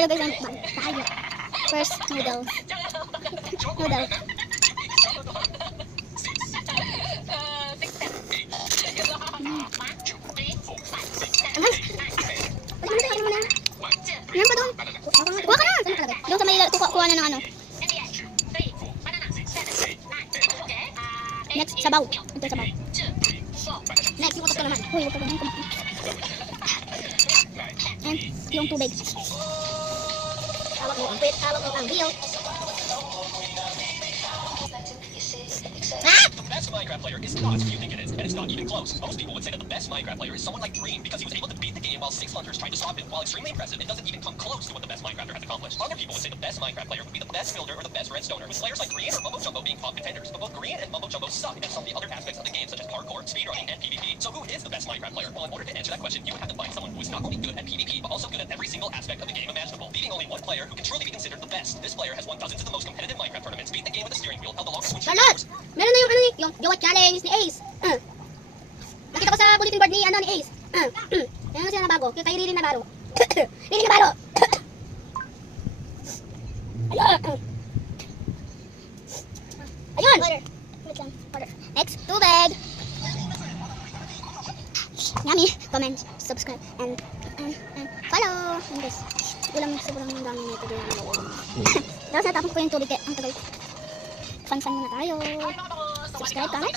Ito guys, ang tayo. First noodle. Noodle. Yan pa doon. Kuha ka na. Doon sa may kuha na ng ano. Next, sabaw. Ito sabaw. Next, yung utos ko naman. Huy, huwag ka naman kumain. And yung tubig. Hawak mo ang puwit, hawak mo ang hiyo. The best Minecraft player is not who you think it is, and it's not even close. Most people would say that the best Minecraft player is someone like Dream because he was able to beat the game while 6 hunters tried to stop him. While extremely impressive, it doesn't even come close to what the best Minecrafter has accomplished. Other people would say the best Minecraft player would be the best builder or the best redstoner, with players like Green or Mumbo Jumbo being top contenders. But both Green and Mumbo Jumbo suck at some of the other aspects of the game, such as parkour, speedrunning, and PvP. So who is the best Minecraft player? Well, in order to answer that question, you would have to find someone who is not only good at PvP, but also good at every single aspect of the game imaginable, leaving only one player who can truly be considered the best. This player has won dozens of the most competitive Minecraft tournaments, beat the game with a steering wheel, held the longest win streak. Charlotte! Meron na yung ano yung gawa challenge ni Ace. Nakita ko sa bulletin board ni ano ni Ace. Yan na sila na bago. Kay Riri na baro. Riri na baro. Ayun. Water. Wait lang. Water. Next, tubig. Yummy. Comment, subscribe, and follow. And guys, ulam sobrang dami nito din. Tapos natapos ko yung tubig. Ang tagal. Fan-fan muna tayo. Subscribe, comment,